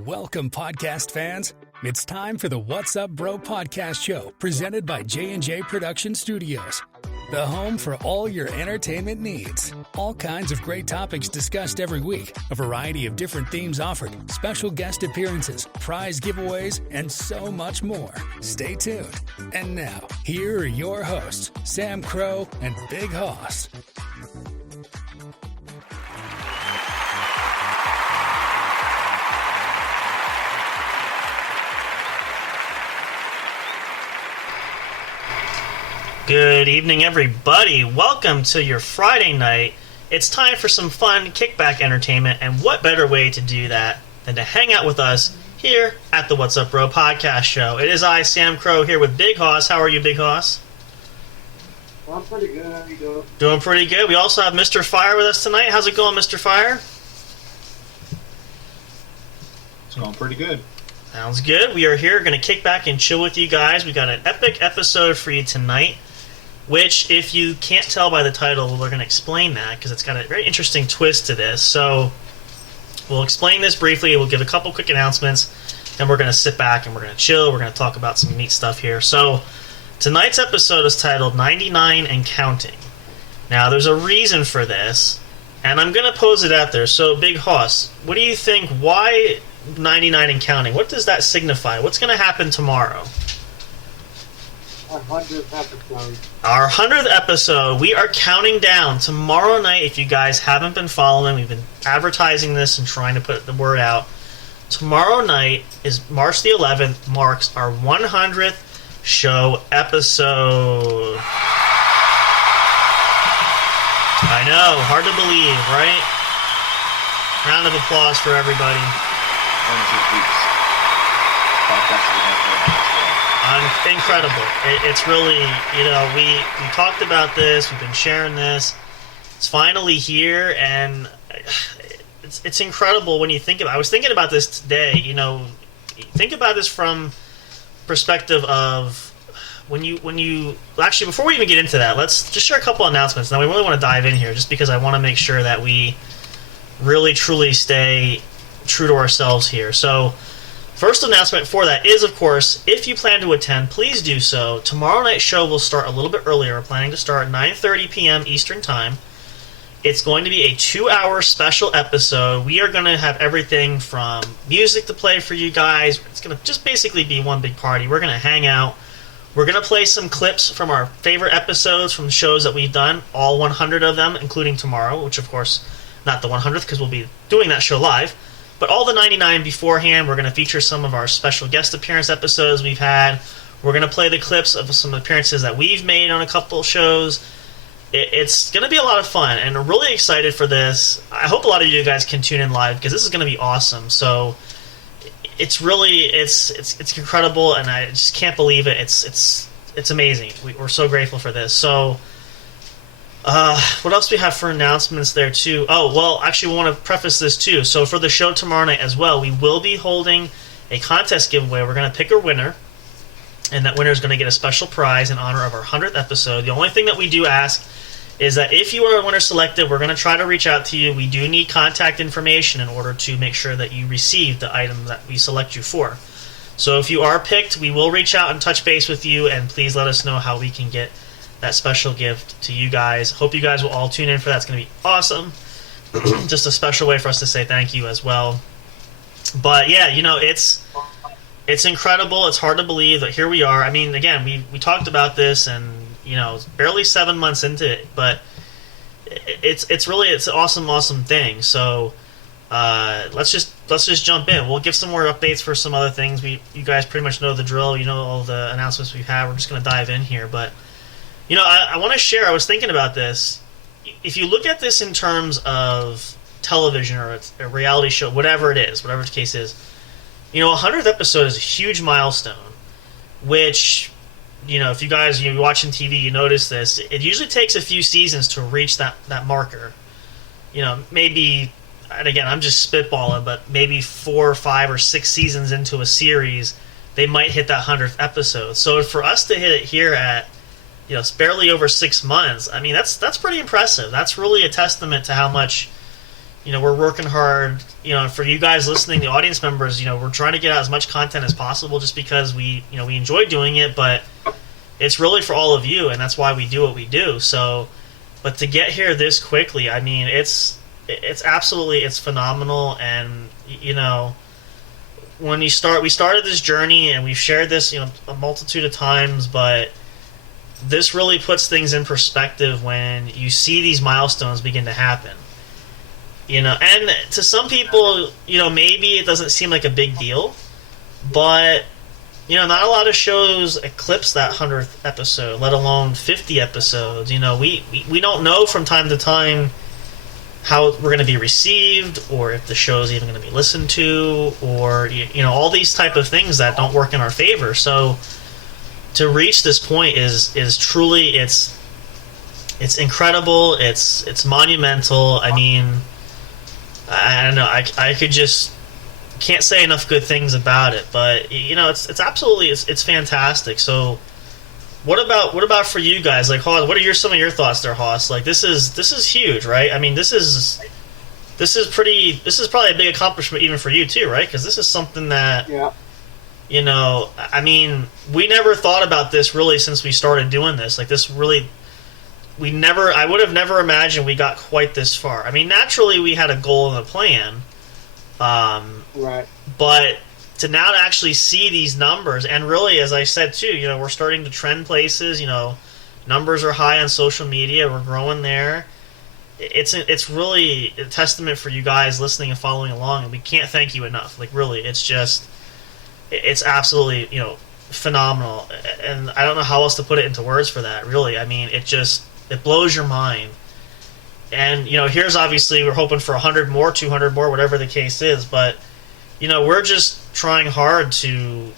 Welcome, podcast fans. It's time for the What's Up Bro podcast show presented by J&J Production Studios, the home for all your entertainment needs. All kinds of great topics discussed every week, a variety of different themes offered, special guest appearances, prize giveaways, and so much more. Stay tuned. And now, here are your hosts, Sam Crow and Big Hoss. Good evening, everybody. Welcome to your Friday night. It's time for some fun kickback entertainment, and what better way to do that than to hang out with us here at the What's Up Bro podcast show. It is I, Sam Crow, here with Big Hoss. How are you, Big Hoss? I'm pretty good. How you doing? Doing pretty good. We also have Mr. Fire with us tonight. How's it going, Mr. Fire? It's going pretty good. Sounds good. We are here going to kick back and chill with you guys. We got an epic episode for you tonight, which, if you can't tell by the title, we're going to explain that because it's got a very interesting twist to this. So we'll explain this briefly. We'll give a couple quick announcements, and we're going to sit back and we're going to chill. We're going to talk about some neat stuff here. So tonight's episode is titled 99 and Counting. Now, there's a reason for this, and I'm going to pose it out there. So, Big Hoss, what do you think? Why 99 and Counting? What does that signify? What's going to happen tomorrow? Our 100th episode. Our 100th episode. We are counting down. Tomorrow night, if you guys haven't been following, we've been advertising this and trying to put the word out. Tomorrow night is March the 11th, marks our 100th show episode. I know, hard to believe, right? Round of applause for everybody. 100 weeks. Podcast Incredible. It's really, we talked about this, we've been sharing this. It's finally here, and it's incredible when you think about it. I was thinking about this today, think about this from perspective of when you actually, before we even get into that, let's just share a couple announcements. Now, we really want to dive in here just because I want to make sure that we really, truly stay true to ourselves here. So, first announcement for that is, of course, if you plan to attend, please do so. Tomorrow night's show will start a little bit earlier. We're planning to start at 9:30 p.m. Eastern Time. It's going to be a 2-hour special episode. We are going to have everything from music to play for you guys. It's going to just basically be one big party. We're going to hang out. We're going to play some clips from our favorite episodes from shows that we've done, all 100 of them, including tomorrow, which, of course, not the 100th because we'll be doing that show live. But all the 99 beforehand, we're going to feature some of our special guest appearance episodes we've had. We're going to play the clips of some appearances that we've made on a couple shows. It's going to be a lot of fun, and I'm really excited for this. I hope a lot of you guys can tune in live because this is going to be awesome. So it's really it's incredible, and I just can't believe it. It's amazing. We're so grateful for this. So. What else do we have for announcements there, too? Oh, well, actually, we want to preface this, too. So for the show tomorrow night as well, we will be holding a contest giveaway. We're going to pick a winner, and that winner is going to get a special prize in honor of our 100th episode. The only thing that we do ask is that if you are a winner selected, we're going to try to reach out to you. We do need contact information in order to make sure that you receive the item that we select you for. So if you are picked, we will reach out and touch base with you, and please let us know how we can get that special gift to you guys. Hope you guys will all tune in for that. It's going to be awesome. Just a special way for us to say thank you as well. But yeah, it's incredible. It's hard to believe that here we are. I mean, again, we talked about this, and barely 7 months into it, but it's an awesome thing. So let's just jump in. We'll give some more updates for some other things. You guys pretty much know the drill. You know all the announcements we've had. We're just going to dive in here, but. I want to share, I was thinking about this. If you look at this in terms of television or a reality show, whatever the case is, 100th episode is a huge milestone, which, if you guys, you're watching TV, you notice this. It usually takes a few seasons to reach that marker. Maybe, and again, I'm just spitballing, but maybe 4 or 5 or 6 seasons into a series, they might hit that 100th episode. So for us to hit it here at it's barely over 6 months. I mean, that's pretty impressive. That's really a testament to how much we're working hard. For you guys listening, the audience members, we're trying to get out as much content as possible, just because we enjoy doing it, but it's really for all of you, and that's why we do what we do. So, but to get here this quickly, I mean, it's phenomenal. And when we started this journey, and we've shared this a multitude of times, but this really puts things in perspective when you see these milestones begin to happen. And to some people, maybe it doesn't seem like a big deal, but not a lot of shows eclipse that 100th episode, let alone 50 episodes. We don't know from time to time how we're going to be received, or if the show is even going to be listened to, or all these type of things that don't work in our favor. So to reach this point is truly, it's incredible. It's monumental. I mean, I don't know. I could just can't say enough good things about it. But it's absolutely it's fantastic. So what about for you guys? Like, Hoss, what are some of your thoughts there, Hoss? Like, this is huge, right? I mean, this is probably a big accomplishment even for you too, right? Because this is something that I mean, we never thought about this really since we started doing this. Like, this really. I would have never imagined we got quite this far. I mean, naturally we had a goal and a plan, right? But to now to actually see these numbers, and really, as I said too, we're starting to trend places. Numbers are high on social media. We're growing there. It's really a testament for you guys listening and following along, and we can't thank you enough. Like, really, it's absolutely phenomenal, and I don't know how else to put it into words for that. Really, I mean, it blows your mind. And here's obviously we're hoping for 100 more, 200 more, whatever the case is, but we're just trying hard to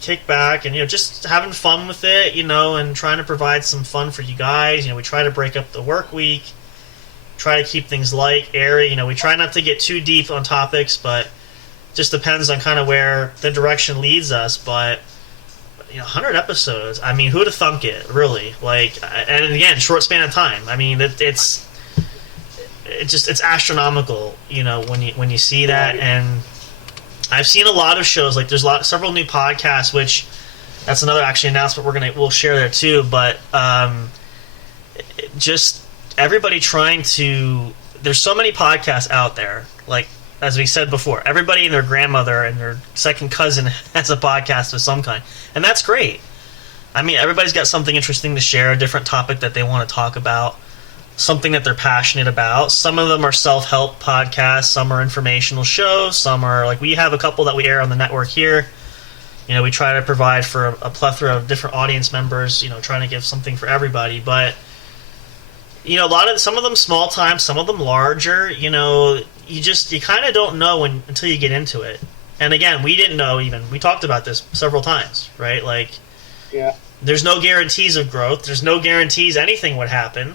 kick back and just having fun with it, and trying to provide some fun for you guys. We try to break up the work week, try to keep things light, airy. We try not to get too deep on topics, but just depends on kind of where the direction leads us. But 100 episodes. I mean, who'd have thunk it? Really, like, and again, short span of time. I mean, it's astronomical. When you see that, and I've seen a lot of shows. Like, there's several new podcasts, which that's another actually announcement we'll share there too. But just everybody trying to. There's so many podcasts out there. Like, as we said before, everybody and their grandmother and their second cousin has a podcast of some kind. And that's great. I mean, everybody's got something interesting to share, a different topic that they want to talk about, something that they're passionate about. Some of them are self-help podcasts, some are informational shows, some are, like, we have a couple that we air on the network here. We try to provide for a plethora of different audience members, trying to give something for everybody. But, some of them small time, some of them larger, you kind of don't know until you get into it. And again, we didn't know even. We talked about this several times, right? Like, there's no guarantees of growth. There's no guarantees anything would happen,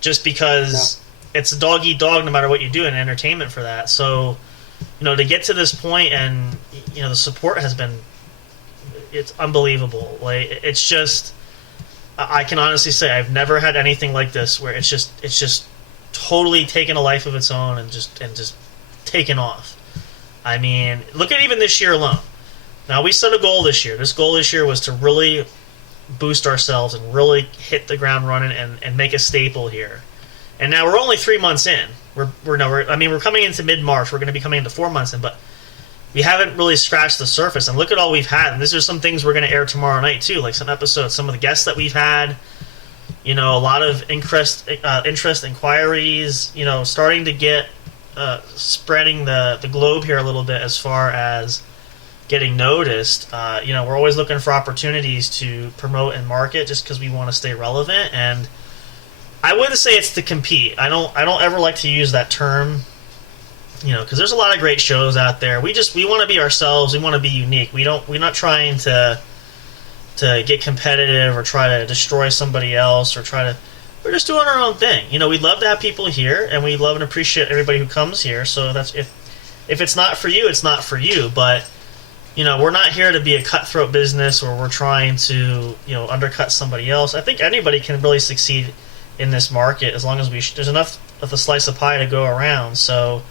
just because it's a dog eat dog no matter what you do in entertainment for that. So, to get to this point, and the support has been, it's unbelievable. Like, it's just, I can honestly say I've never had anything like this where it's just totally taken a life of its own and just taken off. I mean, look at even this year alone. Now, we set a goal this year. This goal this year was to really boost ourselves and really hit the ground running and make a staple here. And now we're only 3 months in. We're coming into mid-March. We're going to be coming into 4 months in, but we haven't really scratched the surface. And look at all we've had. And these are some things we're going to air tomorrow night too, like some episodes, some of the guests that we've had. A lot of interest inquiries. Starting to get spreading the globe here a little bit as far as getting noticed. We're always looking for opportunities to promote and market, just because we want to stay relevant. And I wouldn't say it's to compete. I don't ever like to use that term, because there's a lot of great shows out there. We want to be ourselves. We want to be unique. We're not trying to get competitive or try to destroy somebody else or we're just doing our own thing. We'd love to have people here, and we love and appreciate everybody who comes here. So that's if it's not for you, it's not for you. But we're not here to be a cutthroat business, or we're trying to undercut somebody else. I think anybody can really succeed in this market as long as there's enough of the slice of pie to go around. So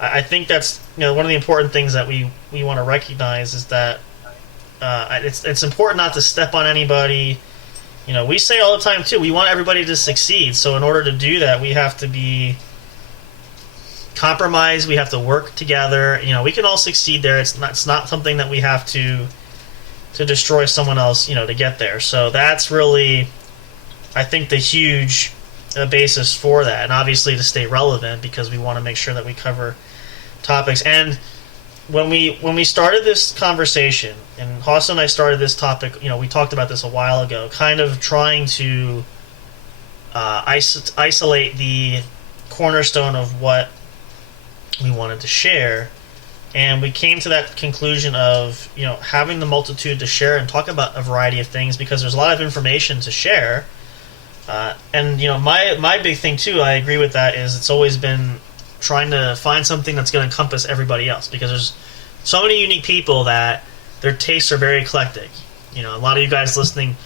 I think that's one of the important things that we want to recognize is that it's important not to step on anybody. We say all the time too, we want everybody to succeed. So in order to do that, we have to be compromised. We have to work together. We can all succeed there. It's not something that we have to destroy someone else, to get there. So that's really, I think, the huge basis for that, and obviously to stay relevant because we want to make sure that we cover topics. And when we started this conversation, and Haas and I started this topic, we talked about this a while ago, kind of trying to isolate the cornerstone of what we wanted to share, and we came to that conclusion of having the multitude to share and talk about a variety of things, because there's a lot of information to share. And my big thing too, I agree with that, is it's always been trying to find something that's going to encompass everybody else, because there's so many unique people that their tastes are very eclectic. A lot of you guys listening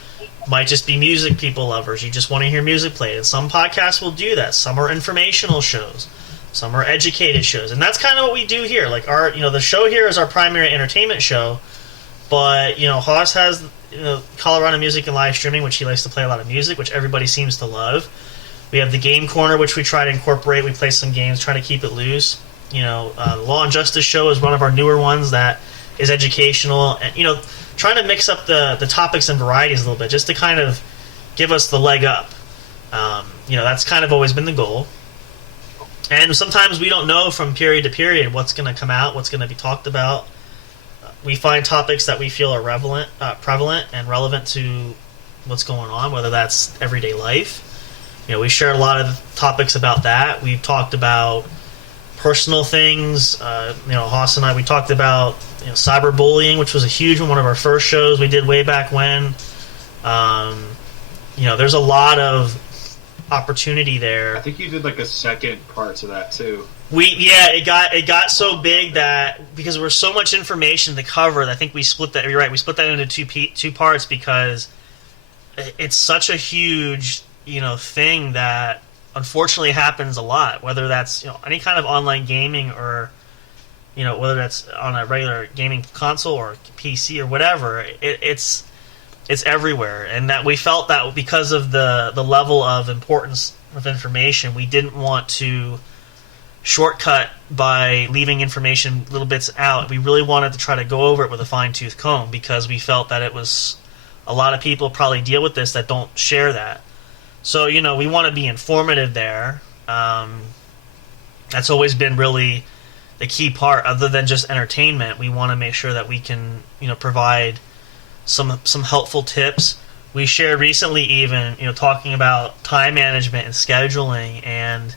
might just be music people lovers. You just want to hear music played, and some podcasts will do that. Some are informational shows, some are educated shows, and that's kind of what we do here. Like our, the show here is our primary entertainment show, but Haas has Colorado Music and Live Streaming, which he likes to play a lot of music, which everybody seems to love. We have the Game Corner, which we try to incorporate. We play some games, try to keep it loose. The Law and Justice Show is one of our newer ones that is educational, and trying to mix up the topics and varieties a little bit, just to kind of give us the leg up. That's kind of always been the goal. And sometimes we don't know from period to period what's going to come out, what's going to be talked about. We find topics that we feel are prevalent and relevant to what's going on, whether that's everyday life. We shared a lot of topics about that. We've talked about personal things. Haas and I, we talked about cyberbullying, which was a huge one of our first shows we did way back when. There's a lot of opportunity there. I think you did like a second part to that too. It got so big that because there was so much information to cover, I think we split that. You're right, we split that into two parts, because it's such a huge thing that unfortunately happens a lot, whether that's any kind of online gaming, or whether that's on a regular gaming console or PC or whatever. It's everywhere, and that we felt that because of the level of importance of information, we didn't want to shortcut by leaving information, little bits out. We really wanted to try to go over it with a fine-tooth comb, because we felt that it was a lot of people probably deal with this that don't share that. So, we want to be informative there. That's always been really the key part. Other than just entertainment, we want to make sure that we can, provide some helpful tips. We shared recently even, talking about time management and scheduling, and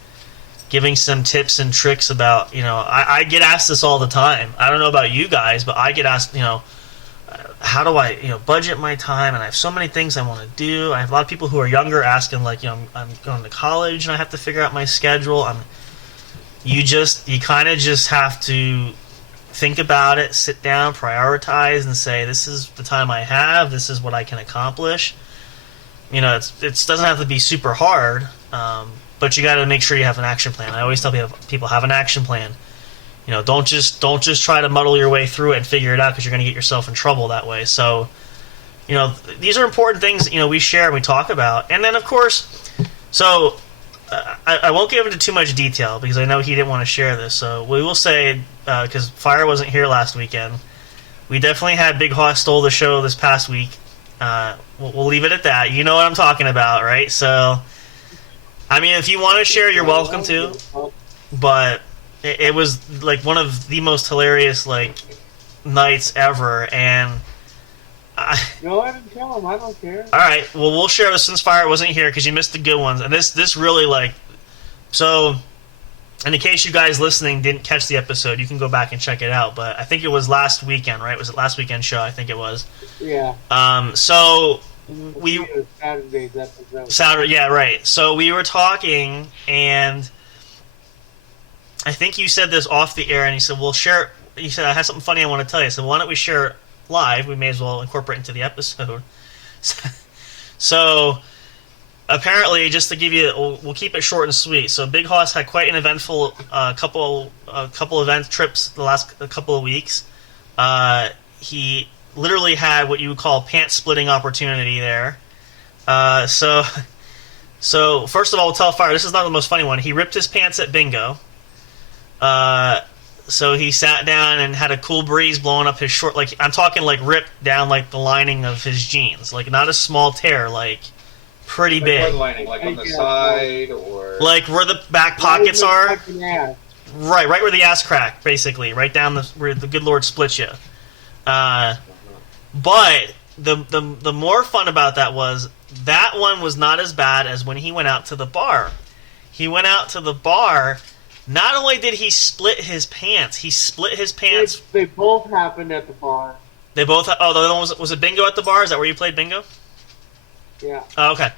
giving some tips and tricks about, I get asked this all the time. I don't know about you guys, but I get asked, how do I, budget my time? And I have so many things I want to do. I have a lot of people who are younger asking, like, I'm going to college and I have to figure out my schedule. You kind of just have to think about it, sit down, prioritize, and say, this is the time I have. This is what I can accomplish. It doesn't have to be super hard, but you got to make sure you have an action plan. I always tell people have an action plan. Don't just try to muddle your way through it and figure it out, because you're going to get yourself in trouble that way. So, these are important things, we share and we talk about. And then, of course, so I won't get into too much detail, because I know he didn't want to share this. So we will say, because Fire wasn't here last weekend, we definitely had Big Hoss stole the show this past week. We'll leave it at that. You know what I'm talking about, right? So, if you want to share, you're welcome to. But it was like one of the most hilarious nights ever, and Go ahead and tell him. I don't care. All right. Well, we'll share this since Fire wasn't here, because you missed the good ones, and this really so. And in case you guys listening didn't catch the episode, you can go back and check it out. But I think it was last weekend, right? Was it last weekend show? I think it was. Yeah. So Saturday's episode. Saturday, yeah, right. So we were talking, and I think you said this off the air, and you said, "We'll share." You said, "I have something funny I want to tell you." So why don't we share it live? We may as well incorporate it into the episode. So apparently, just to give you, we'll keep it short and sweet. So Big Hoss had quite an eventful couple event trips the last couple of weeks. He literally had what you would call pants splitting opportunity there. So first of all, we'll tell Fire, this is not the most funny one. He ripped his pants at bingo. So he sat down and had a cool breeze blowing up his short, like, I'm talking like ripped down like the lining of his jeans. Like, not a small tear, like pretty big. What lining? Like on the side, or like where the back pockets are? Ass. Right where the ass crack, basically. Right down where the good Lord splits you. But the more fun about that one was not as bad as when he went out to the bar. He went out to the bar. Not only did he split his pants, he split his pants. They both happened at the bar. They both. Oh, the other one was it bingo at the bar? Is that where you played bingo? Yeah. Oh, okay.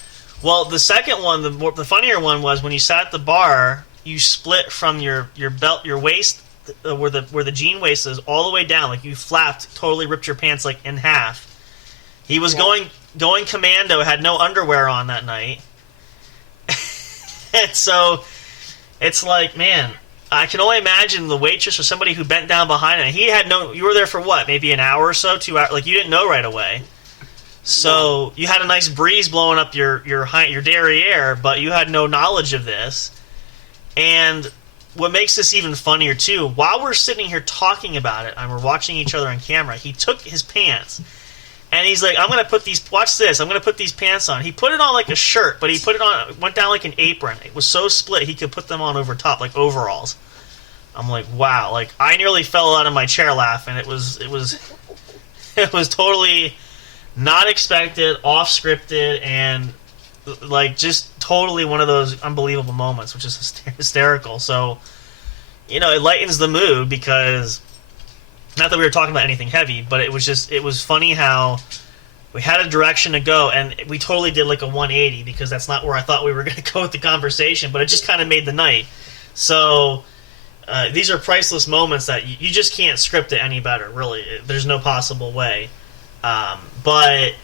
Well, the second one, the funnier one was when you sat at the bar. You split from your belt, your waist, where the jean waist is, all the way down. Like you flapped, totally ripped your pants like in half. He was going commando, had no underwear on that night, and so. It's like, man, I can only imagine the waitress or somebody who bent down behind him. He had you were there for what, maybe an hour or so, 2 hours? Like, you didn't know right away. So you had a nice breeze blowing up your derriere, but you had no knowledge of this. And what makes this even funnier, too, while we're sitting here talking about it and we're watching each other on camera, he took his pants. And he's like, I'm going to put watch this, I'm going to put these pants on. He put it on like a shirt, but he went down like an apron. It was so split, he could put them on over top, like overalls. I'm like, wow. Like, I nearly fell out of my chair laughing. It was totally not expected, off-scripted, and like just totally one of those unbelievable moments, which is hysterical. So, it lightens the mood because... Not that we were talking about anything heavy, but it was funny how we had a direction to go, and we totally did like a 180 because that's not where I thought we were going to go with the conversation, but it just kind of made the night. So these are priceless moments that you just can't script it any better, really. There's no possible way. But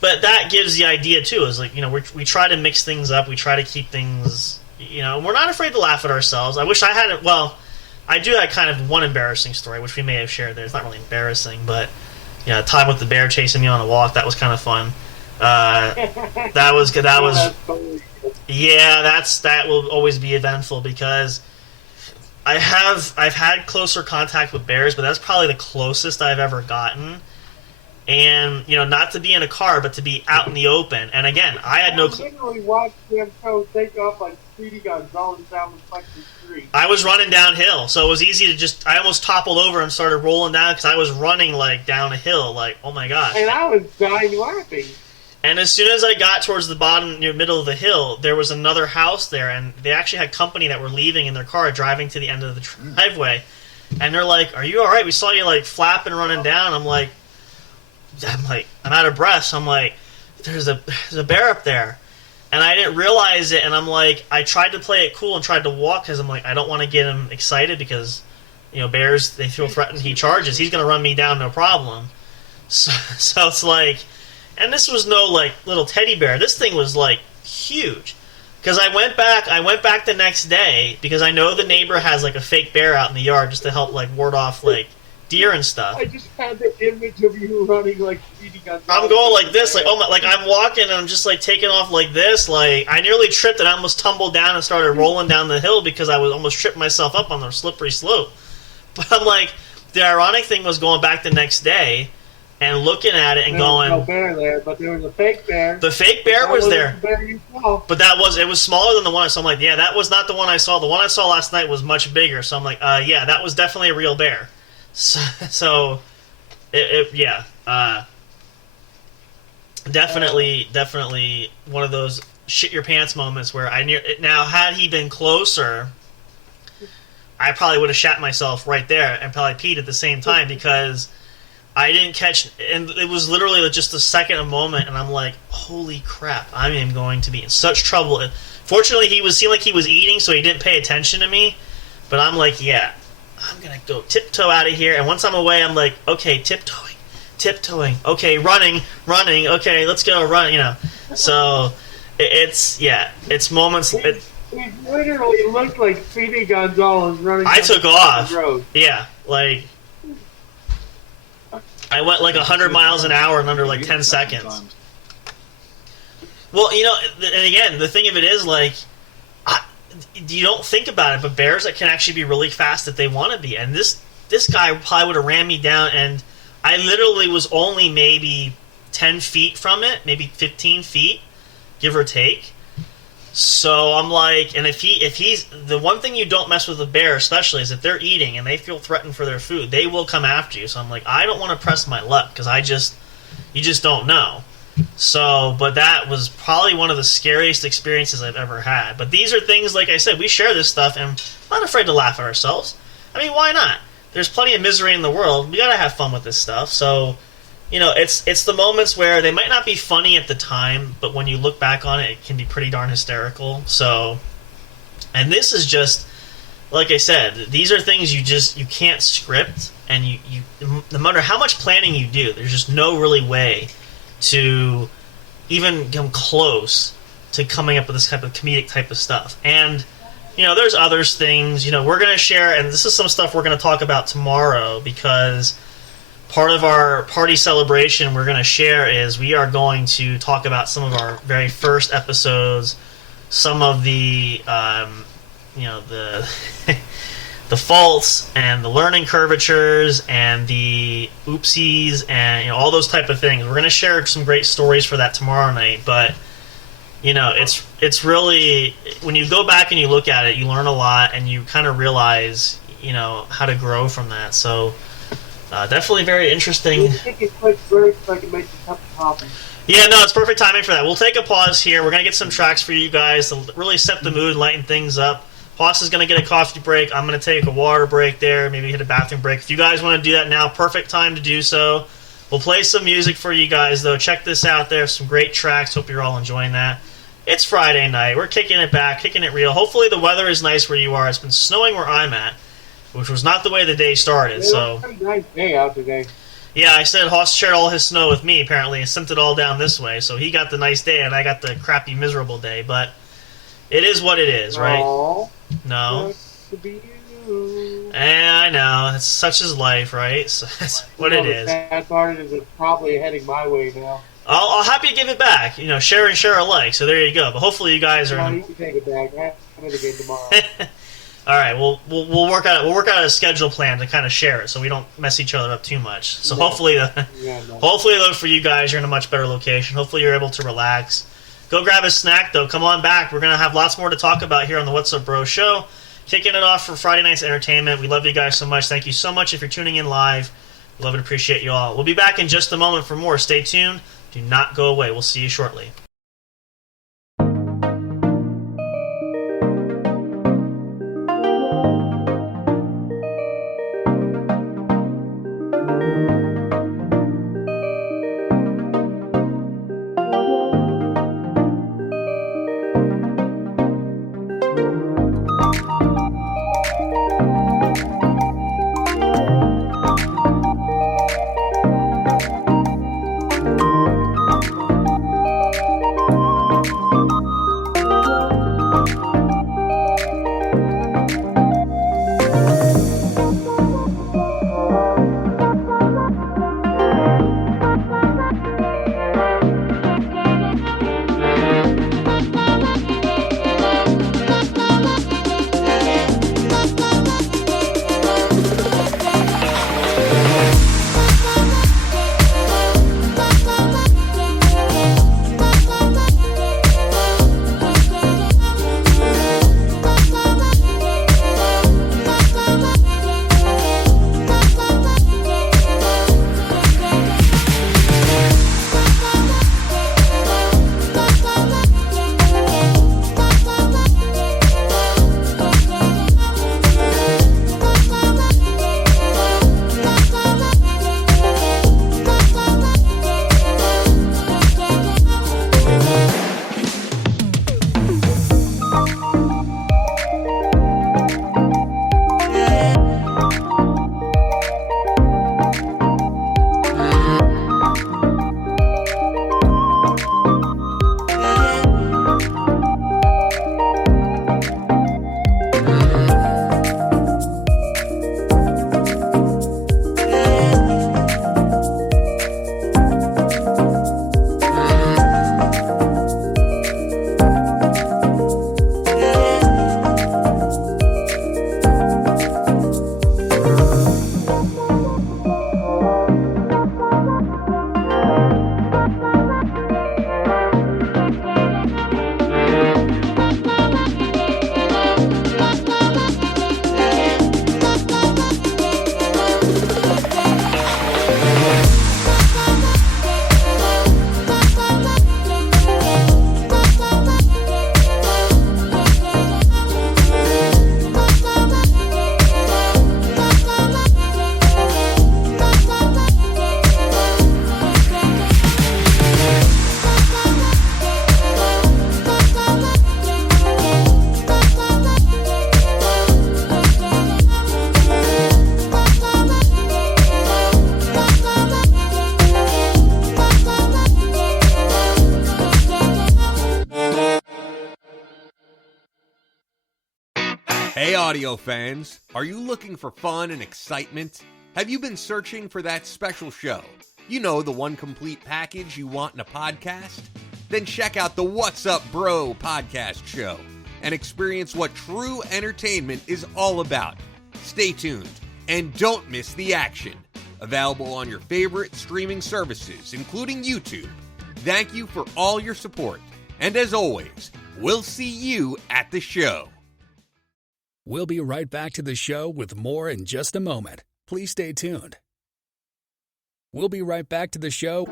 that gives the idea, too, is like, we try to mix things up, we try to keep things, we're not afraid to laugh at ourselves. I wish I had it, I do have kind of one embarrassing story, which we may have shared there. It's not really embarrassing, but time with the bear chasing me on a walk, that was kind of fun. That was that will always be eventful because I've had closer contact with bears, but that's probably the closest I've ever gotten. And not to be in a car, but to be out in the open. And again, I had no. Literally watched them take off like speedy guns going down the fucking street. I was running downhill, so it was easy to I almost toppled over and started rolling down because I was running like down a hill, like, oh my gosh. And I was dying laughing. And as soon as I got towards the bottom, middle of the hill, there was another house there, and they actually had company that were leaving in their car, driving to the end of the driveway. And they're like, "Are you all right? We saw you like flapping, running down." I'm like, I'm out of breath. So I'm like, there's a bear up there. And I didn't realize it, and I'm like, I tried to play it cool and tried to walk because I'm like, I don't want to get him excited because, bears, they feel threatened. He charges. He's going to run me down, no problem. So it's like, and this was no, like, little teddy bear. This thing was, like, huge. Because I went back the next day because I know the neighbor has, like, a fake bear out in the yard just to help, like, ward off, like, deer and stuff. I just had the image of you running like speedy guns. I'm going like this, like, oh my, like I'm walking and I'm just like taking off like this, like I nearly tripped and I almost tumbled down and started rolling down the hill because I was almost tripped myself up on the slippery slope. But I'm like, the ironic thing was going back the next day and looking at it and going, there was no bear there, but there was a fake bear. The fake bear was there. The bear you saw. But it was smaller than the one I saw. I'm like, yeah, that was not the one I saw. The one I saw last night was much bigger. So I'm like, yeah, that was definitely a real bear. So definitely one of those shit your pants moments where now had he been closer, I probably would have shat myself right there and probably peed at the same time because I didn't catch, and it was literally just a second, a moment, and I'm like, holy crap, I am going to be in such trouble. Fortunately, seemed like he was eating, so he didn't pay attention to me, but I'm like, yeah, I'm going to go tiptoe out of here. And once I'm away, I'm like, okay, tiptoeing. Okay, running. Okay, let's go run, So it's moments. He literally looked like Speedy Gonzalez running. I took off. The road. Yeah, like I went like 100 miles an hour in under like 10 seconds. Well, and again, the thing of it is, like, you don't think about it, but bears that can actually be really fast if they want to be. And this guy probably would have ran me down, and I literally was only maybe 10 feet from it, maybe 15 feet, give or take. So I'm like, and if he's the one thing you don't mess with a bear, especially, is if they're eating and they feel threatened for their food, they will come after you. So I'm like, I don't want to press my luck because you just don't know. So, but that was probably one of the scariest experiences I've ever had. But these are things, like I said, we share this stuff, and I'm not afraid to laugh at ourselves. I mean, why not? There's plenty of misery in the world. We gotta have fun with this stuff. So, it's the moments where they might not be funny at the time, but when you look back on it, it can be pretty darn hysterical. So, and this is just, like I said, these are things you can't script, and you no matter how much planning you do, there's just no really way to even come close to coming up with this type of comedic type of stuff. And there's others things we're going to share, and this is some stuff we're going to talk about tomorrow, because part of our party celebration we're going to share is we are going to talk about some of our very first episodes, some of the the faults and the learning curvatures and the oopsies and all those type of things. We're going to share some great stories for that tomorrow night, but it's really, when you go back and you look at it, you learn a lot, and you kind of realize how to grow from that. So definitely very interesting. Take a quick break so I can make a cup of coffee. Yeah, no, it's perfect timing for that. We'll take a pause here. We're going to get some tracks for you guys to really set the mood, lighten things up. Boss is going to get a coffee break. I'm going to take a water break there, maybe hit a bathroom break. If you guys want to do that now, perfect time to do so. We'll play some music for you guys, though. Check this out. There's some great tracks. Hope you're all enjoying that. It's Friday night. We're kicking it back, kicking it real. Hopefully the weather is nice where you are. It's been snowing where I'm at, which was not the way the day started. So It's a pretty nice day out today. yeah, I said Hoss shared all his snow with me, apparently, and sent it all down this way. So he got the nice day, and I got the crappy, miserable day. But it is what it is, right? Aww, No. to be you. I know. It's such is life, right? So that's what it The is. sad part is it's probably heading my way now. I'll happy to give it back. Share and share alike. So there you go. But hopefully you guys are. No, you can take it back. I'm going to get tomorrow. All right. We'll work out a schedule plan to kind of share it, so we don't mess each other up too much. So No. hopefully, Yeah, no. hopefully though for you guys, you're in a much better location. Hopefully you're able to relax. Go grab a snack though. Come on back. We're gonna have lots more to talk about here on the What's Up Bro show. Kicking it off for Friday night's entertainment. We love you guys so much. Thank you so much if you're tuning in live. Love and appreciate you all. We'll be back in just a moment for more. Stay tuned. Do not go away. We'll see you shortly. audio fans. Are you looking for fun and excitement? Have you been searching for that special show? You know, the one complete package you want in a podcast? Then check out the What's Up Bro podcast show and experience what true entertainment is all about. Stay tuned and don't miss the action. Available on your favorite streaming services, including YouTube. Thank you for all your support. And as always, we'll see you at the show. We'll be right back to the show with more in just a moment. Please stay tuned. We'll be right back to the show.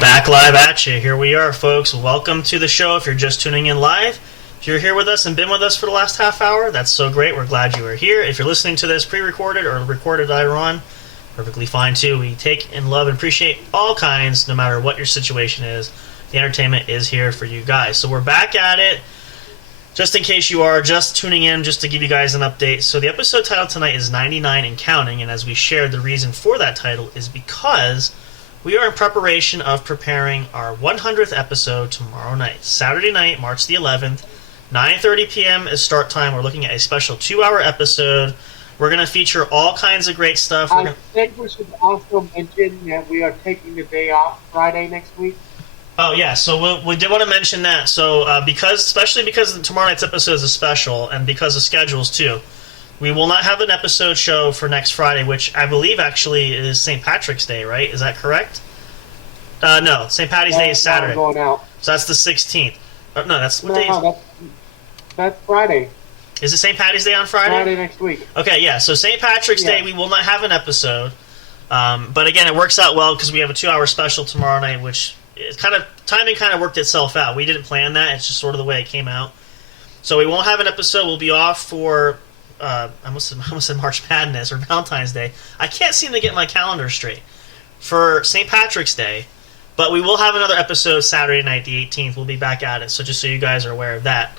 Back live at you. Here we are, folks. Welcome to the show. If you're just tuning in live, if you're here with us and been with us for the last half hour, that's so great. We're glad you are here. If you're listening to this pre-recorded or recorded later on, perfectly fine too. We take and love and appreciate all kinds, no matter what your situation is. The entertainment is here for you guys. So we're back at it. Just in case you are just tuning in, just to give you guys an update. So the episode title tonight is 99 and Counting, and as we shared, the reason for that title is because we are in preparation of preparing our 100th episode tomorrow night. Saturday night, March the 11th, 9:30 p.m. is start time. We're looking at a special 2-hour episode. We're going to feature all kinds of great stuff. I think we should also mention that we are taking the day off Friday next week. Oh, yeah, so we did want to mention that. So especially because tomorrow night's episode is a special, and because of schedules too, we will not have an episode show for next Friday, which I believe actually is St. Patrick's Day, right? Is that correct? No, St. Patty's Day is Saturday. Going out. So that's the 16th. No, that's what day is it? That's Friday. Is it St. Patty's Day on Friday? Friday next week. Okay, yeah. So St. Patrick's Day, we will not have an episode. But again, it works out well because we have a 2-hour special tomorrow night, which timing kind of worked itself out. We didn't plan that. It's just sort of the way it came out. So we won't have an episode. We'll be off for I almost said March Madness or Valentine's Day. I can't seem to get my calendar straight for St. Patrick's Day. But we will have another episode Saturday night, the 18th. We'll be back at it, so just so you guys are aware of that.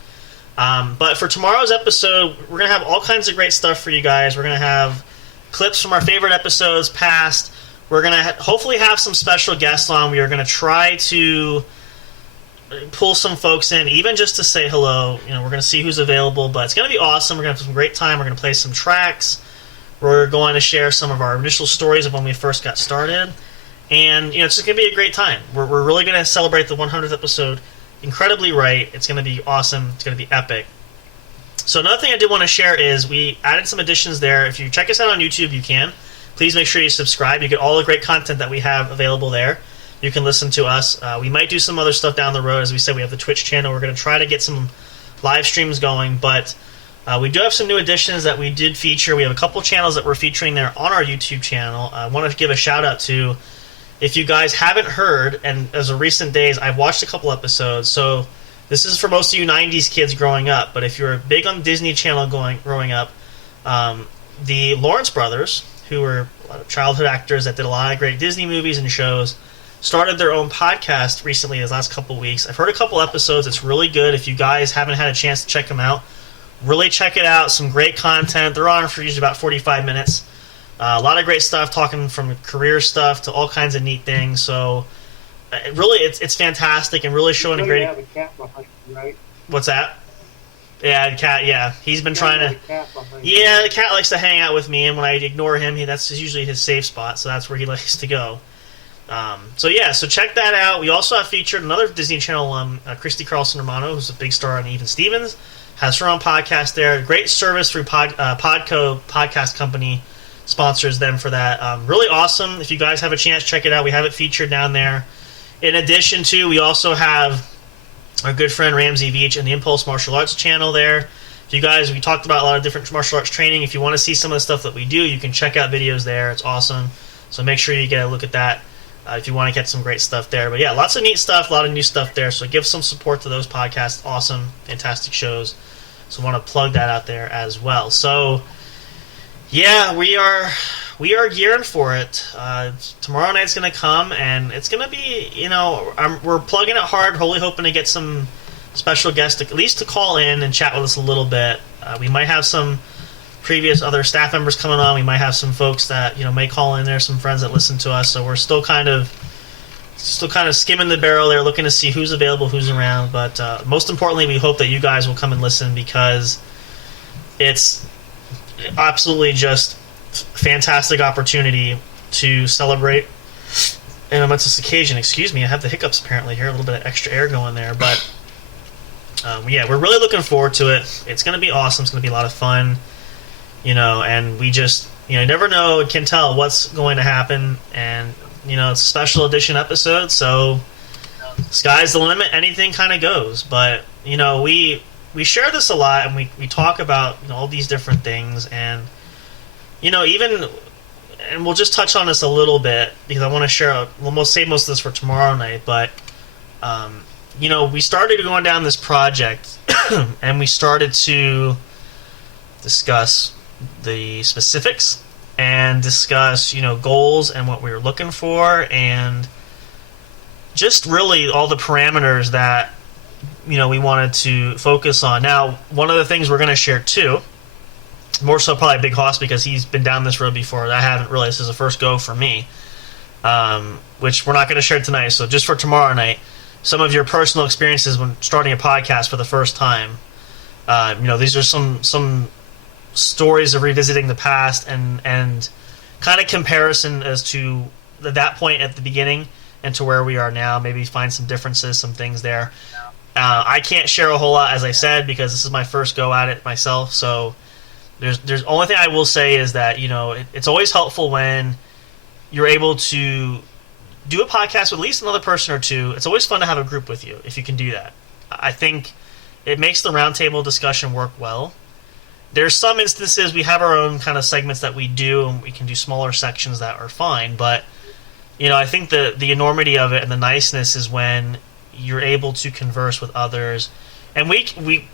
But for tomorrow's episode, we're going to have all kinds of great stuff for you guys. We're going to have clips from our favorite episodes past. We're going to hopefully have some special guests on. We are going to try to pull some folks in, even just to say hello. We're going to see who's available, but it's going to be awesome. We're going to have some great time. We're going to play some tracks. We're going to share some of our initial stories of when we first got started. And, it's just going to be a great time. We're really going to celebrate the 100th episode incredibly right. It's going to be awesome. It's going to be epic. So another thing I did want to share is we added some additions there. If you check us out on YouTube, you can. Please make sure you subscribe. You get all the great content that we have available there. You can listen to us. We might do some other stuff down the road. As we said, we have the Twitch channel. We're going to try to get some live streams going, but we do have some new additions that we did feature. We have a couple channels that we're featuring there on our YouTube channel. I want to give a shout out to, if you guys haven't heard, and as of recent days, I've watched a couple episodes, so this is for most of you 90s kids growing up, but if you're big on Disney Channel growing up, the Lawrence brothers, who were a lot of childhood actors that did a lot of great Disney movies and shows, started their own podcast recently, these last couple weeks. I've heard a couple episodes. It's really good. If you guys haven't had a chance to check them out, really check it out. Some great content. They're on for usually about 45 minutes. A lot of great stuff, talking from career stuff to all kinds of neat things. So, really, it's fantastic and really showing a great. You have a cat behind you, right? What's that? Yeah, the cat. Yeah, he's been trying to. Yeah, the cat likes to hang out with me, and when I ignore him, that's usually his safe spot. So that's where he likes to go. So check that out. We also have featured another Disney Channel Christy Carlson Romano, who's a big star on Even Stevens, has her own podcast there. Great service through Podco Podcast Company. Sponsors them for that. Really awesome. If you guys have a chance, check it out. We have it featured down there. In addition to, we also have our good friend Ramsey Veach and the Impulse Martial Arts channel there. If you guys, we talked about a lot of different martial arts training. If you want to see some of the stuff that we do, you can check out videos there. It's awesome. So make sure you get a look at that if you want to get some great stuff there. But yeah, lots of neat stuff, a lot of new stuff there. So give some support to those podcasts. Awesome, fantastic shows. So I want to plug that out there as well. So yeah, we are gearing for it. Tomorrow night's going to come, and it's going to be, we're plugging it hard, hoping to get some special guests, at least to call in and chat with us a little bit. We might have some previous other staff members coming on. We might have some folks that, may call in there, some friends that listen to us. So we're still kind of skimming the barrel there, looking to see who's available, who's around. But most importantly, we hope that you guys will come and listen, because it's absolutely just fantastic opportunity to celebrate an momentous occasion. Excuse me, I have the hiccups apparently here, a little bit of extra air going there, but yeah, we're really looking forward to it. It's going to be awesome. It's going to be a lot of fun, and we just, you never know, can tell what's going to happen, and it's a special edition episode, so sky's the limit. Anything kind of goes, but we share this a lot, and we talk about all these different things, and and we'll just touch on this a little bit, because I want to share. We'll save most of this for tomorrow night, but we started going down this project, and we started to discuss the specifics and discuss goals and what we were looking for, and just really all the parameters that we wanted to focus on. Now, one of the things we're going to share too, more so probably Big Hoss, because he's been down this road before. I haven't really. This is a first go for me, which we're not going to share tonight. So just for tomorrow night, some of your personal experiences when starting a podcast for the first time. These are some stories of revisiting the past and kind of comparison as to that point at the beginning and to where we are now. Maybe find some differences, some things there. I can't share a whole lot, as I said, because this is my first go at it myself. So there's only thing I will say is that it's always helpful when you're able to do a podcast with at least another person or two. It's always fun to have a group with you if you can do that. I think it makes the roundtable discussion work well. There's some instances we have our own kind of segments that we do, and we can do smaller sections that are fine, but I think the enormity of it and the niceness is when you're able to converse with others. And we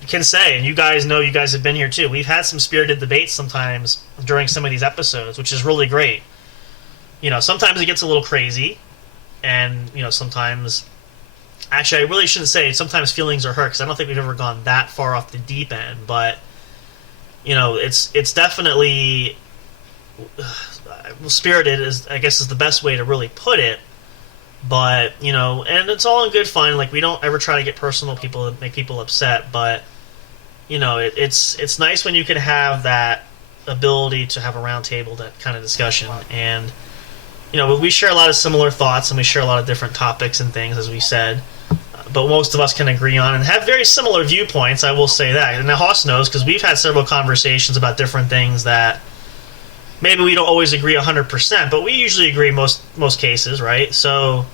can say, and you guys know, you guys have been here too, we've had some spirited debates sometimes during some of these episodes, which is really great. Sometimes it gets a little crazy, and, sometimes... Actually, I really shouldn't say sometimes feelings are hurt, because I don't think we've ever gone that far off the deep end, but, it's definitely... spirited, I guess is the best way to really put it. But, and it's all in good fun. Like, we don't ever try to get personal with people and make people upset. But, it's nice when you can have that ability to have a round table, that kind of discussion. And, we share a lot of similar thoughts, and we share a lot of different topics and things, as we said. But most of us can agree on and have very similar viewpoints, I will say that. And Hoss knows, because we've had several conversations about different things that maybe we don't always agree 100%, but we usually agree most cases, right? So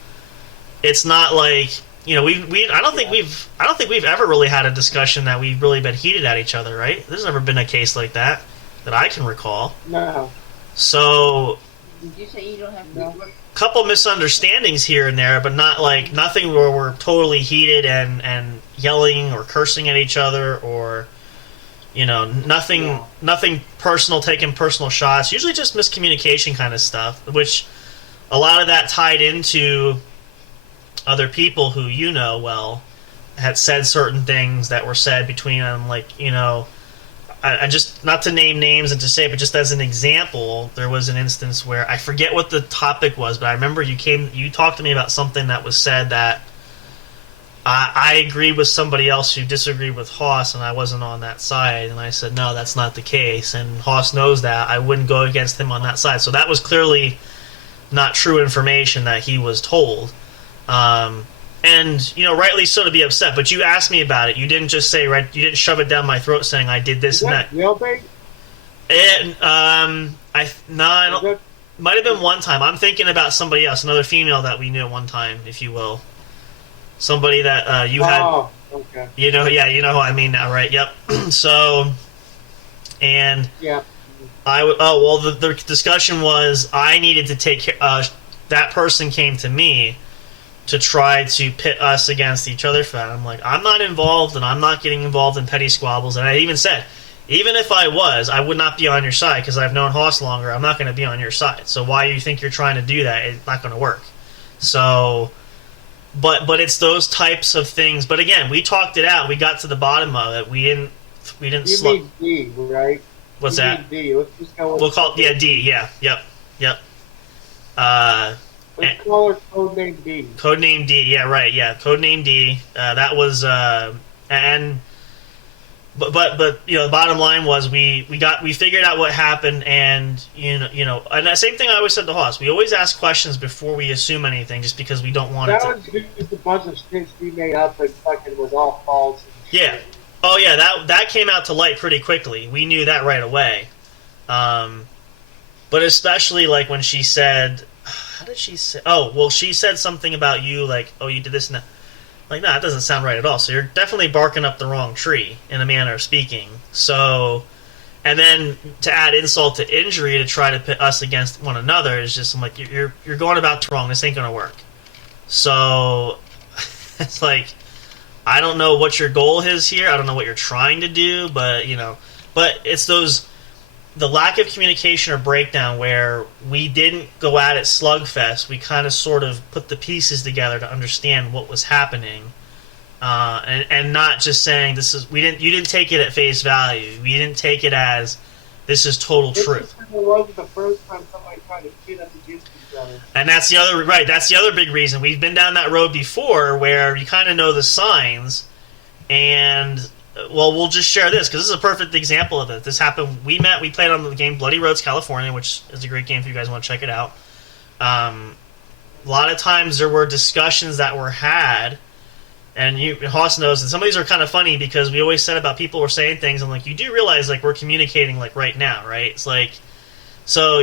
it's not like, I don't think we've ever really had a discussion that we've really been heated at each other, right? There's never been a case like that I can recall. No. So Did you say you don't have No. couple misunderstandings here and there, but not like nothing where we're totally heated and yelling or cursing at each other, or nothing personal, taking personal shots. Usually just miscommunication kind of stuff, which a lot of that tied into other people who well had said certain things that were said between them, like, I just, not to name names and to say, but just as an example, there was an instance where I forget what the topic was, but I remember you talked to me about something that was said that I agreed with somebody else who disagreed with Hoss, and I wasn't on that side, and I said, no, that's not the case, and Hoss knows that. I wouldn't go against him on that side. So that was clearly not true information that he was told. And, rightly so to be upset, but you asked me about it. You didn't just say, you didn't shove it down my throat saying I did this and that. Jailbait? And, I don't, might have been one time. I'm thinking about somebody else, another female that we knew at one time, if you will. Somebody that, you had... Oh, okay. you know who I mean now, right? Yep. So, and... Yeah. The discussion was I needed to take care... that person came to me to try to pit us against each other for that. I'm like, I'm not involved, and I'm not getting involved in petty squabbles. And I even said, even if I was, I would not be on your side, because I've known Hoss longer. I'm not going to be on your side. So why do you think you're trying to do that? It's not going to work. So, but it's those types of things. But again, we talked it out. We got to the bottom of it. We didn't. You mean D, right? What's you that? Mean D. Let's just go with We'll call it D. Yeah. Yep. Let's call her Codename D. Codename D, yeah, right, yeah. Codename D. That was but the bottom line was we figured out what happened, and and the same thing I always said to Hoss. We always ask questions before we assume anything, just because we don't want that it to. That was just a bunch of shit we made up and fucking was all false. Yeah. Oh yeah, that came out to light pretty quickly. We knew that right away. But especially like when she said, how did she say? Oh, well, she said something about you, like, oh, you did this and that. Like, no, that doesn't sound right at all. So you're definitely barking up the wrong tree, in a manner of speaking. So, and then to add insult to injury to try to pit us against one another is just, I'm like, you're going about it wrong. This ain't gonna work. So it's like, I don't know what your goal is here. I don't know what you're trying to do, but but it's the lack of communication or breakdown where we didn't go at it slugfest. We kind of sort of put the pieces together to understand what was happening, and not just saying you didn't take it at face value. We didn't take it as this is total truth. It wasn't the first time somebody tried to pit us against each other. And that's the other big reason. We've been down that road before where you kind of know the signs, and well, we'll just share this because this is a perfect example of it. This happened. We played on the game Bloody Roads, California, which is a great game if you guys want to check it out. A lot of times there were discussions that were had, and Hoss knows, and some of these are kind of funny because we always said about people were saying things, and like, you do realize like we're communicating like right now, right? It's like, so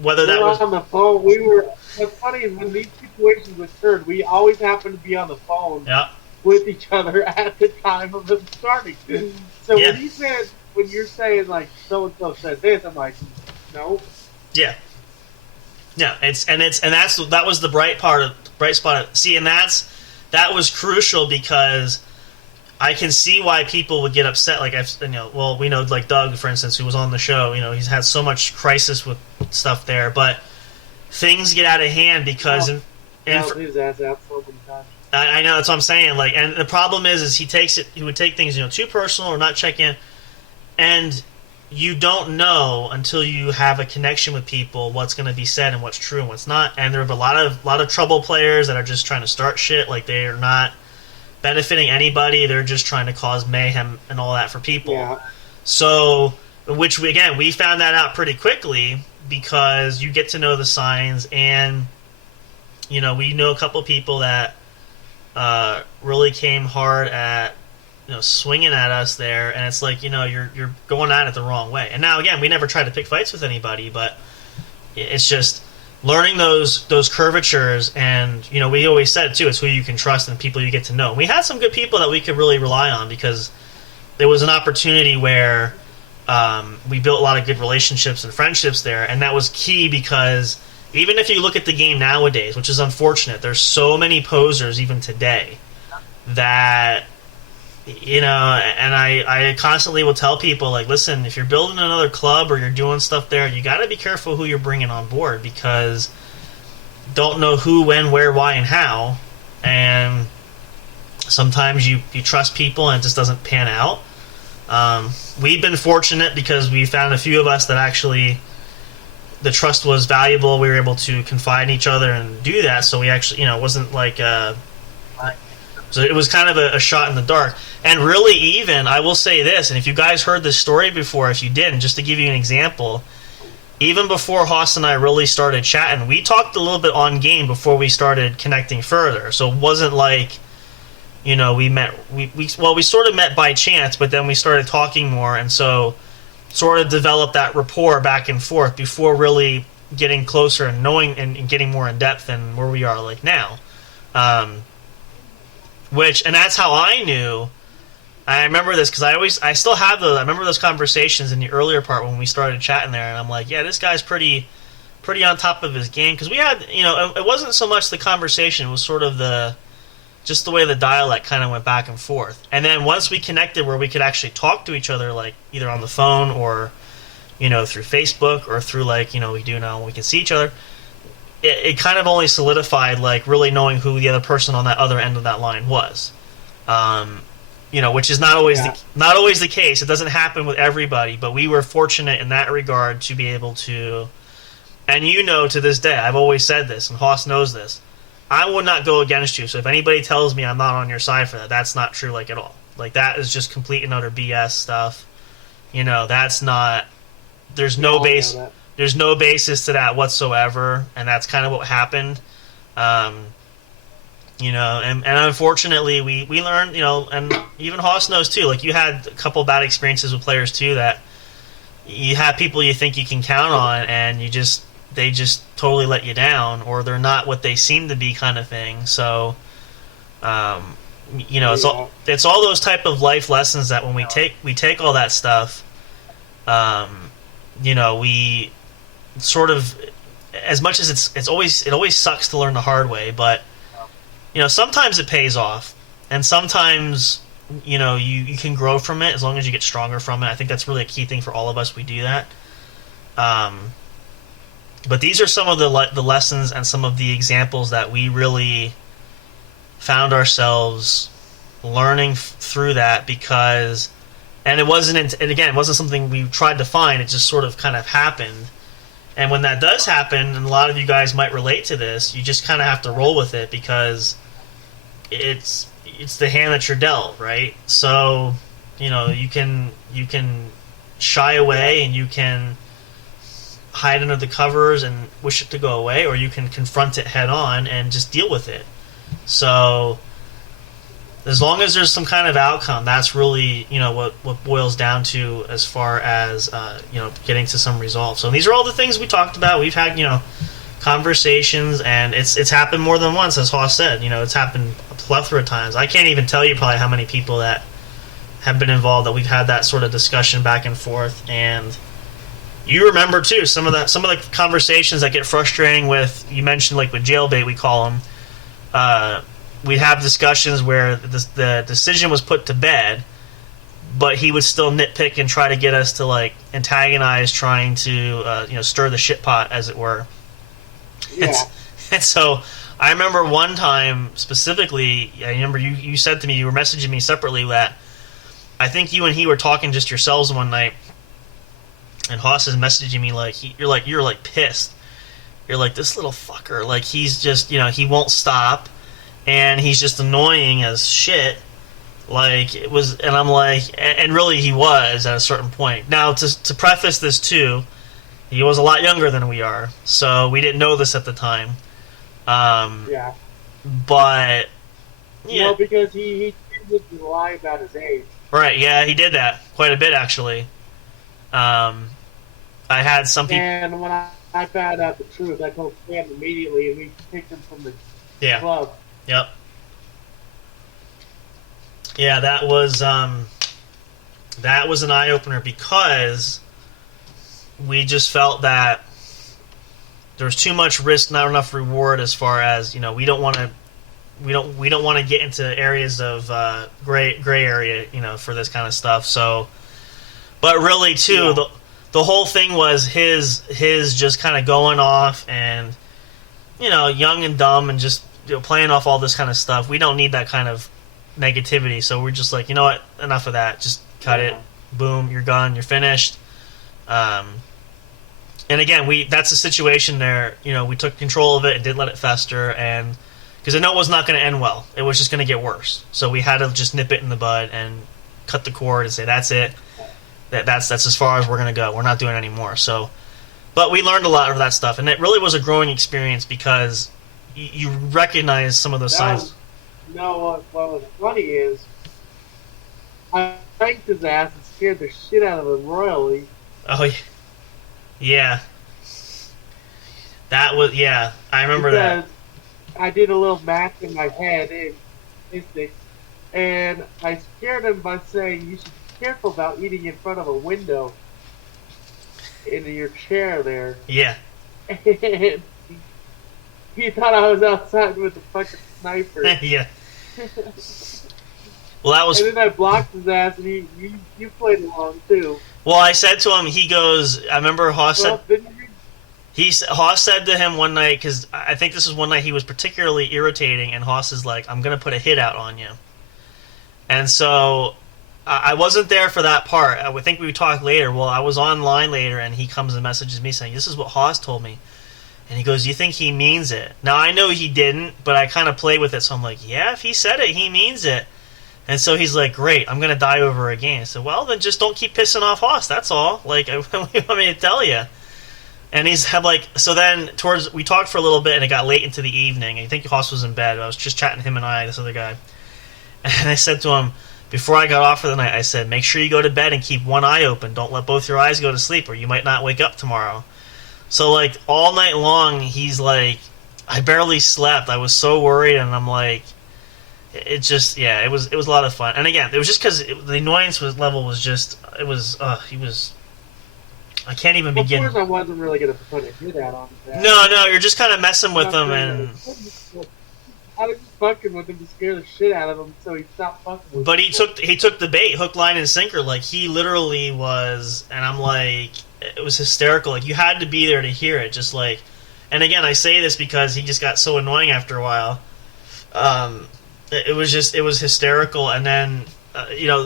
whether that was on the phone. What's funny is when these situations occurred, we always happened to be on the phone. Yeah. With each other at the time of them starting. So Yeah. when you're saying like so and so said this, I'm like, no. Yeah. Yeah, that was the bright spot. See, and that was crucial because I can see why people would get upset. Like we know like Doug, for instance, who was on the show. He's had so much crisis with stuff there, but things get out of hand because his ass out so many times. I know, that's what I'm saying. Like, and the problem is he would take things too personal or not check in, and you don't know until you have a connection with people what's going to be said and what's true and what's not. And there are a lot of trouble players that are just trying to start shit. Like, they are not benefiting anybody. They're just trying to cause mayhem and all that for people. Yeah. So, we found that out pretty quickly because you get to know the signs, and we know a couple people that really came hard at swinging at us there, and it's like you're going at it the wrong way. And now again, we never tried to pick fights with anybody, but it's just learning those curvatures. And we always said too, it's who you can trust and people you get to know. We had some good people that we could really rely on because there was an opportunity where we built a lot of good relationships and friendships there, and that was key because even if you look at the game nowadays, which is unfortunate, there's so many posers even today that and I constantly will tell people, like, listen, if you're building another club or you're doing stuff there, you got to be careful who you're bringing on board, because don't know who, when, where, why, and how, and sometimes you trust people and it just doesn't pan out. We've been fortunate because we found a few of us that actually the trust was valuable. We were able to confide in each other and do that, so we actually, it wasn't like so it was kind of a shot in the dark. And really, even, I will say this, and if you guys heard this story before, if you didn't, just to give you an example, even before Haas and I really started chatting, we talked a little bit on game before we started connecting further. So it wasn't like, we sort of met by chance, but then we started talking more, and so sort of developed that rapport back and forth before really getting closer and knowing and getting more in depth than where we are like now. And that's how I knew. I remember this because I still have I remember those conversations in the earlier part when we started chatting there, and I'm like, yeah, this guy's pretty on top of his game, because we had, it wasn't so much the conversation, it was sort of just the way the dialect kind of went back and forth. And then once we connected where we could actually talk to each other, like either on the phone or through Facebook or through we do now when we can see each other, it kind of only solidified like really knowing who the other person on that other end of that line was. Which is not always the case. It doesn't happen with everybody, but we were fortunate in that regard to be able to. And to this day, I've always said this, and Haas knows this, I will not go against you. So if anybody tells me I'm not on your side for that, that's not true, like, at all. Like, that is just complete and utter BS stuff. That's not. There's no base. There's no basis to that whatsoever, and that's kind of what happened. And unfortunately, we learned, and even Haas knows too, like, you had a couple bad experiences with players too, that you have people you think you can count on, and they just totally let you down, or they're not what they seem to be, kind of thing. So, it's all those type of life lessons that when we take all that stuff, we sort of, as much as it always sucks to learn the hard way, but sometimes it pays off, and sometimes you can grow from it as long as you get stronger from it. I think that's really a key thing for all of us. We do that. But these are some of the lessons and some of the examples that we really found ourselves learning through that, because, and it wasn't something we tried to find. It just sort of kind of happened. And when that does happen, and a lot of you guys might relate to this, you just kind of have to roll with it, because it's the hand that you're dealt, right? So, you can shy away and you can hide under the covers and wish it to go away, or you can confront it head on and just deal with it. So, as long as there's some kind of outcome, that's really, what boils down to as far as, getting to some resolve. So these are all the things we talked about. We've had, conversations, and it's happened more than once, as Haas said. It's happened a plethora of times. I can't even tell you probably how many people that have been involved that we've had that sort of discussion back and forth. And, you remember too some of the conversations that get frustrating with, you mentioned like with jailbait, we call them. We'd have discussions where the decision was put to bed, but he would still nitpick and try to get us to like antagonize, trying to stir the shit pot, as it were. Yeah. And so I remember one time specifically, I remember you said to me, you were messaging me separately, that I think you and he were talking just yourselves one night, and Haas is messaging me like, you're like pissed. You're like, this little fucker, like he's just, he won't stop, and he's just annoying as shit. Like, it was, and I'm like, and really he was at a certain point. Now, to preface this too, he was a lot younger than we are, so we didn't know this at the time. Yeah. But, yeah. No, because he tended to lie about his age. Right, yeah, he did that quite a bit, actually. I had some people... And when I found out the truth, I told Sam immediately, and we picked him from the club. Yep. Yeah, that was an eye-opener, because we just felt that there was too much risk, not enough reward, as far as, we don't want to get into areas of gray area, for this kind of stuff. So, but really too, the whole thing was his just kind of going off and, young and dumb, and just playing off all this kind of stuff. We don't need that kind of negativity, so we're just like, you know what, enough of that, just cut it, boom, you're gone, you're finished. And again, that's a situation there, we took control of it and didn't let it fester, and because I know it was not going to end well, it was just going to get worse, so we had to just nip it in the bud and cut the cord and say, that's it, that's as far as we're going to go, we're not doing it anymore. So, but we learned a lot of that stuff, and it really was a growing experience, because you recognize some of those signs. What was funny is, I pranked his ass and scared the shit out of him royally. Oh, yeah. That was, yeah, I remember that. I did a little math in my head, and I scared him by saying, you should be careful about eating in front of a window into your chair there. Yeah. And he thought I was outside with a fucking sniper. Yeah. Well, that was... And then I blocked his ass, and you played along, too. Well, I said to him, he goes... I remember Haas said... Haas said to him one night, because I think this is one night he was particularly irritating, and Haas is like, I'm going to put a hit out on you. And so, I wasn't there for that part. I would think we would talk later. Well, I was online later, and he comes and messages me saying, this is what Haas told me. And he goes, you think he means it? Now, I know he didn't, but I kind of play with it, so I'm like, yeah, if he said it, he means it. And so he's like, great, I'm going to die over a game. I said, well, then just don't keep pissing off Haas, that's all. Like, what do you want me to tell you? And he's like, so then we talked for a little bit, and it got late into the evening. I think Haas was in bed. I was just chatting him and this other guy. And I said to him, before I got off for the night, I said, make sure you go to bed and keep one eye open. Don't let both your eyes go to sleep, or you might not wake up tomorrow. So, like, all night long, he's like, I barely slept. I was so worried, and I'm like, it just, yeah, it was a lot of fun. And again, it was just because the annoyance level was just, he was, I can't even begin. Of course I wasn't really going to put a hit out on that. No, you're just kind of messing with him, and... I was just fucking with him to scare the shit out of him, so he stopped fucking with me. But he took the bait, hook, line, and sinker. Like, he literally was, and I'm like, it was hysterical. Like, you had to be there to hear it, just like... And again, I say this because he just got so annoying after a while. It was hysterical, and then,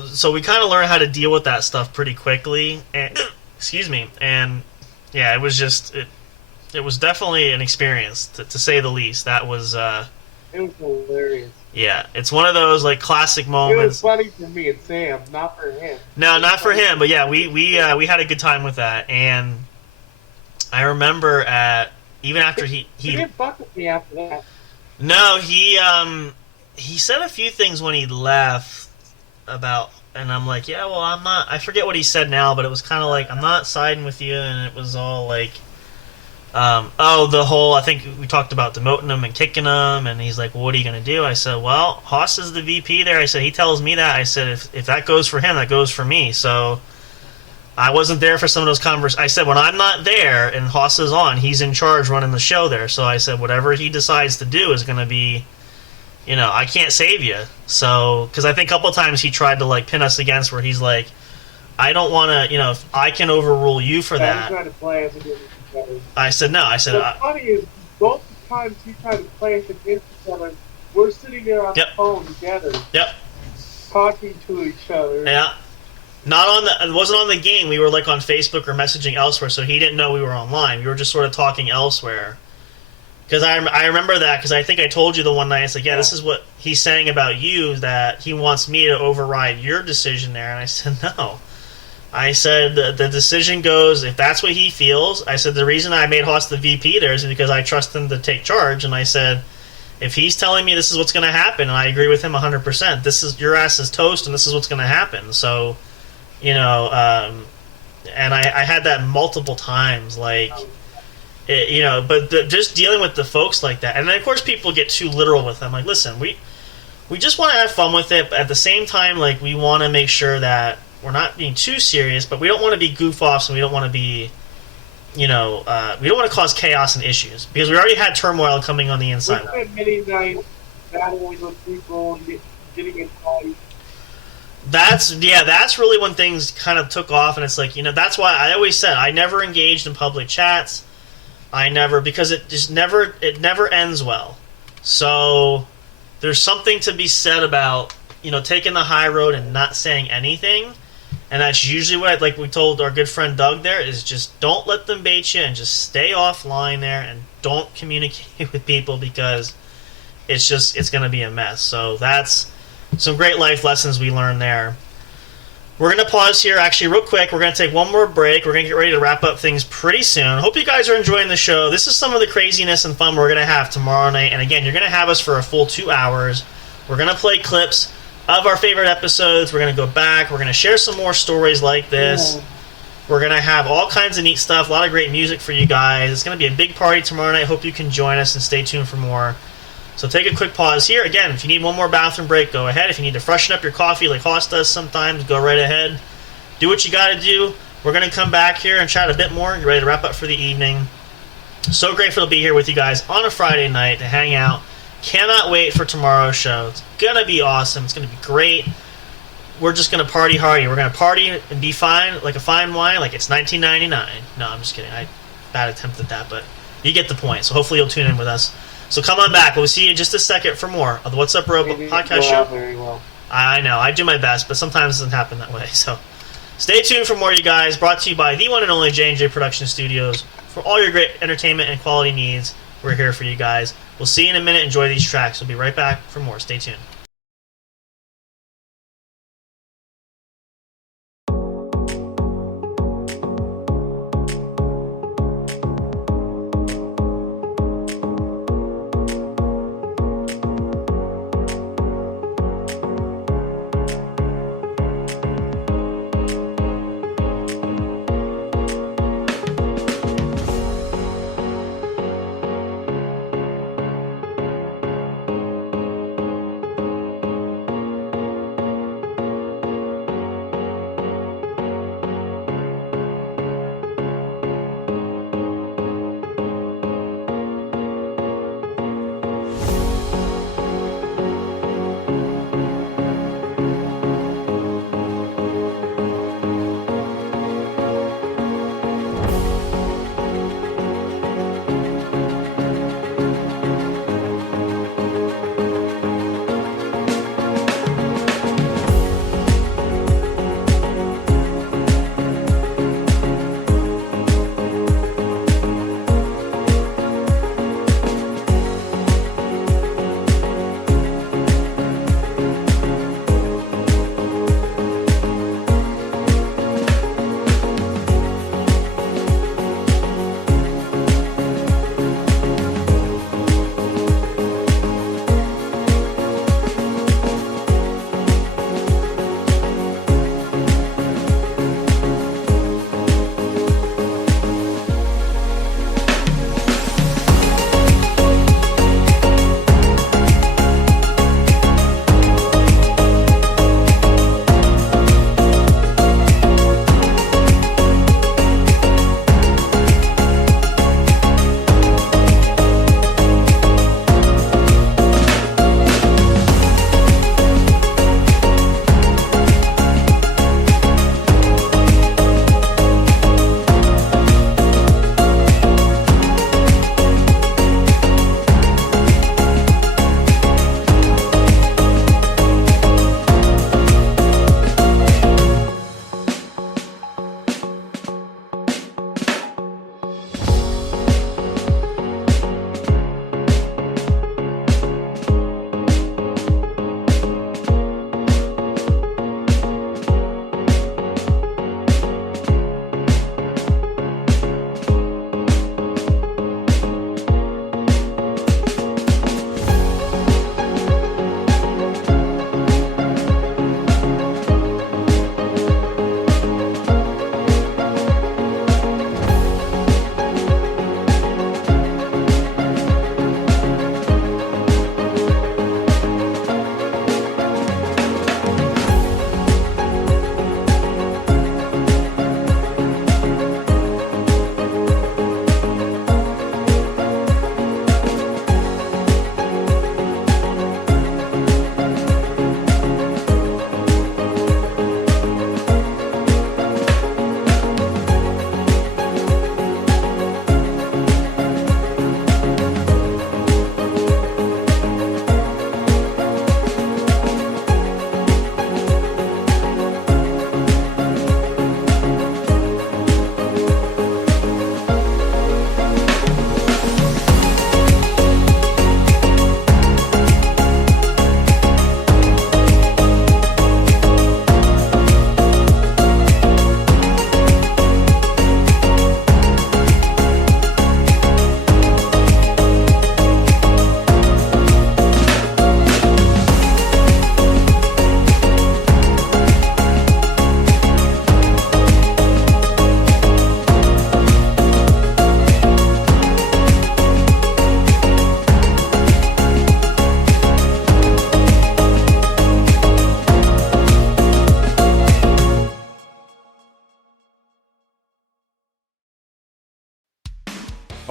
so we kind of learned how to deal with that stuff pretty quickly, and... Excuse me, and yeah, it was just it was definitely an experience to say the least. That was it was hilarious. Yeah, it's one of those like classic moments. It was funny for me and Sam, not for him. No, not for him, but yeah, we had a good time with that. And I remember even after he didn't fuck with me after that. No, he said a few things when he left about. And I'm like, yeah, well, I'm not... I forget what he said now, but it was kind of like, I'm not siding with you, and it was all like... the whole... I think we talked about demoting him and kicking him, and he's like, well, what are you going to do? I said, well, Haas is the VP there. I said, he tells me that. I said, if that goes for him, that goes for me. So, I wasn't there for some of those conversations. I said, when I'm not there and Haas is on, he's in charge running the show there. So I said, whatever he decides to do is going to be, I can't save you. So, because I think a couple of times he tried to, like, pin us against where he's like, I don't want to, if I can overrule you for that. Trying to play us against each other. I said, no. I said, what's funny is both times he tried to play us against each other, we're sitting there on the phone together. Yep. Talking to each other. Yeah. It wasn't on the game. We were like on Facebook or messaging elsewhere, so he didn't know we were online. We were just sort of talking elsewhere. Because I remember that, because I think I told you the one night, it's like, this is what he's saying about you, that he wants me to override your decision there. And I said, no. I said, the decision goes, if that's what he feels, I said, the reason I made Haas the VP there is because I trust him to take charge. And I said, if he's telling me this is what's going to happen, and I agree with him 100%, this is, your ass is toast, and this is what's going to happen. So... and I had that multiple times, like, but just dealing with the folks like that. And then, of course, people get too literal with them. Like, listen, we just want to have fun with it, but at the same time, like, we want to make sure that we're not being too serious, but we don't want to be goof-offs, and we don't want to be, we don't want to cause chaos and issues, because we already had turmoil coming on the inside. We spent many nights battling with people, getting in fights. That's really when things kind of took off, and it's like, that's why I always said I never engaged in public chats. Because it never ends well. So there's something to be said about, taking the high road and not saying anything. And that's usually what, like we told our good friend Doug there, is just don't let them bait you and just stay offline there and don't communicate with people, because it's going to be a mess. So that's some great life lessons we learned there. We're going to pause here actually real quick. We're going to take one more break. We're going to get ready to wrap up things pretty soon. Hope you guys are enjoying the show. This is some of the craziness and fun we're going to have tomorrow night. And again, you're going to have us for a full 2 hours. We're going to play clips of our favorite episodes. We're going to go back. We're going to share some more stories like this. We're going to have all kinds of neat stuff, a lot of great music for you guys. It's going to be a big party tomorrow night. Hope you can join us and stay tuned for more. So take a quick pause here. Again, if you need one more bathroom break, go ahead. If you need to freshen up your coffee like Hoss does sometimes, go right ahead. Do what you got to do. We're going to come back here and chat a bit more. You're ready to wrap up for the evening. So grateful to be here with you guys on a Friday night to hang out. Cannot wait for tomorrow's show. It's going to be awesome. It's going to be great. We're just going to party hardy. We're going to party and be fine, like a fine wine, like it's 1999. No, I'm just kidding. Bad attempt at that, but you get the point. So hopefully you'll tune in with us. So come on back. We'll see you in just a second for more of the What's Up Bro podcast show. Very well. I know. I do my best, but sometimes it doesn't happen that way. So stay tuned for more, you guys. Brought to you by the one and only J&J Production Studios. For all your great entertainment and quality needs, we're here for you guys. We'll see you in a minute. Enjoy these tracks. We'll be right back for more. Stay tuned.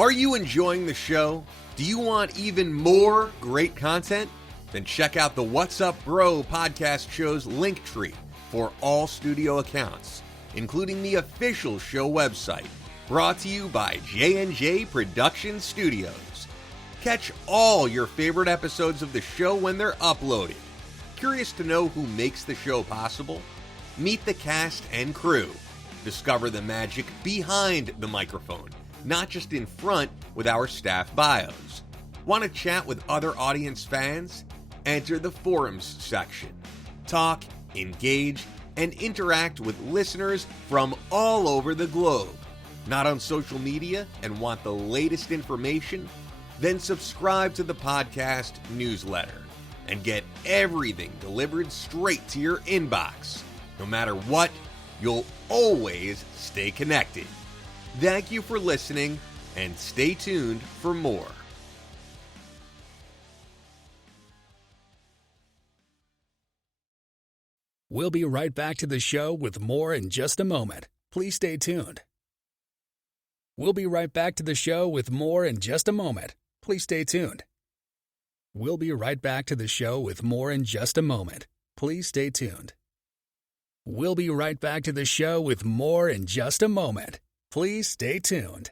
Are you enjoying the show? Do you want even more great content? Then check out the What's Up Bro podcast show's link tree for all studio accounts, including the official show website, brought to you by J&J Production Studios. Catch all your favorite episodes of the show when they're uploaded. Curious to know who makes the show possible? Meet the cast and crew. Discover the magic behind the microphone, not just in front with our staff bios. Want to chat with other audience fans? Enter the forums section. Talk, engage, and interact with listeners from all over the globe. Not on social media and want the latest information? Then subscribe to the podcast newsletter and get everything delivered straight to your inbox. No matter what, you'll always stay connected. Thank you for listening, and stay tuned for more. We'll be right back to the show with more in just a moment. Please stay tuned. We'll be right back to the show with more in just a moment. Please stay tuned. We'll be right back to the show with more in just a moment. Please stay tuned. We'll be right back to the show with more in just a moment. Please stay tuned.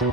All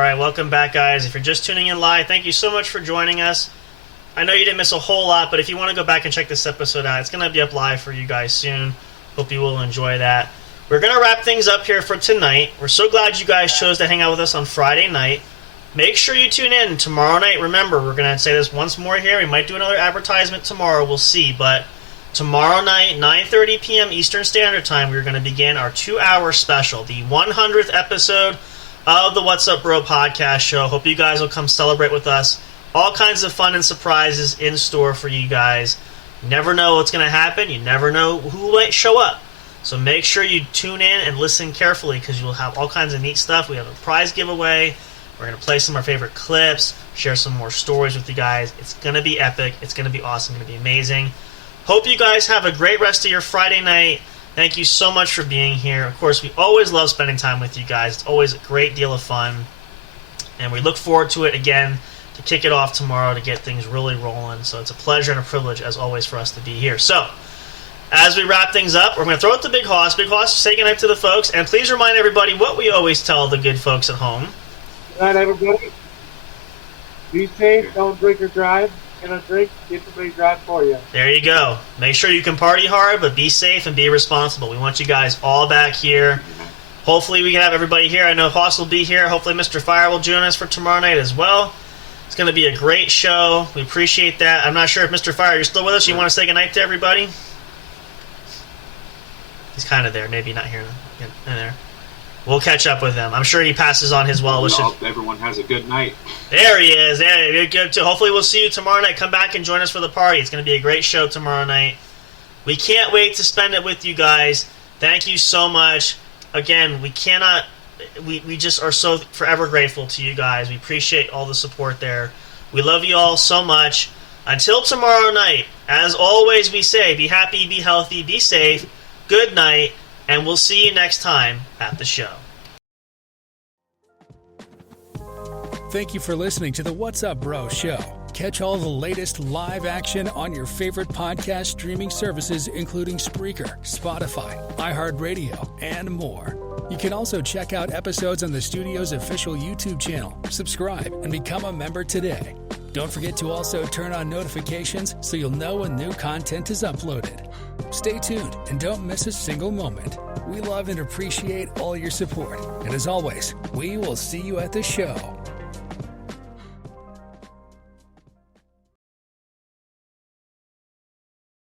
right, welcome back, guys. If you're just tuning in live, thank you so much for joining us. I know you didn't miss a whole lot, but if you want to go back and check this episode out, it's going to be up live for you guys soon. Hope you will enjoy that. We're going to wrap things up here for tonight. We're so glad you guys chose to hang out with us on Friday night. Make sure you tune in tomorrow night. Remember, we're going to say this once more here. We might do another advertisement tomorrow. We'll see. But tomorrow night, 9:30 p.m. Eastern Standard Time, we're going to begin our 2-hour special, the 100th episode of the What's Up Bro podcast show. Hope you guys will come celebrate with us. All kinds of fun and surprises in store for you guys. You never know what's going to happen. You never know who might show up. So make sure you tune in and listen carefully because you'll have all kinds of neat stuff. We have a prize giveaway. We're going to play some of our favorite clips, share some more stories with you guys. It's going to be epic. It's going to be awesome. It's going to be amazing. Hope you guys have a great rest of your Friday night. Thank you so much for being here. Of course, we always love spending time with you guys. It's always a great deal of fun. And we look forward to it again to kick it off tomorrow to get things really rolling. So it's a pleasure and a privilege, as always, for us to be here. So, as we wrap things up, we're going to throw it to Big Hoss. Big Hoss, say goodnight to the folks. And please remind everybody what we always tell the good folks at home. Good night, everybody. Be safe. Don't drink or drive. Get a drink. Get somebody to drive for you. There you go. Make sure you can party hard, but be safe and be responsible. We want you guys all back here. Hopefully we can have everybody here. I know Hoss will be here. Hopefully Mr. Fire will join us for tomorrow night as well. It's going to be a great show. We appreciate that. I'm not sure if Mr. Fire, you're still with us. You want to say goodnight to everybody? He's kind of there. Maybe not here in there. We'll catch up with him. I'm sure he passes on his well wishes. Hope everyone has a good night. There he is. There, you're good too. Hopefully we'll see you tomorrow night. Come back and join us for the party. It's going to be a great show tomorrow night. We can't wait to spend it with you guys. Thank you so much. Again, we just are so forever grateful to you guys. We appreciate all the support there. We love you all so much. Until tomorrow night, as always we say, be happy, be healthy, be safe. Good night. And we'll see you next time at the show. Thank you for listening to the What's Up Bro show. Catch all the latest live action on your favorite podcast streaming services, including Spreaker, Spotify, iHeartRadio, and more. You can also check out episodes on the studio's official YouTube channel. Subscribe and become a member today. Don't forget to also turn on notifications so you'll know when new content is uploaded. Stay tuned and don't miss a single moment. We love and appreciate all your support. And as always, we will see you at the show.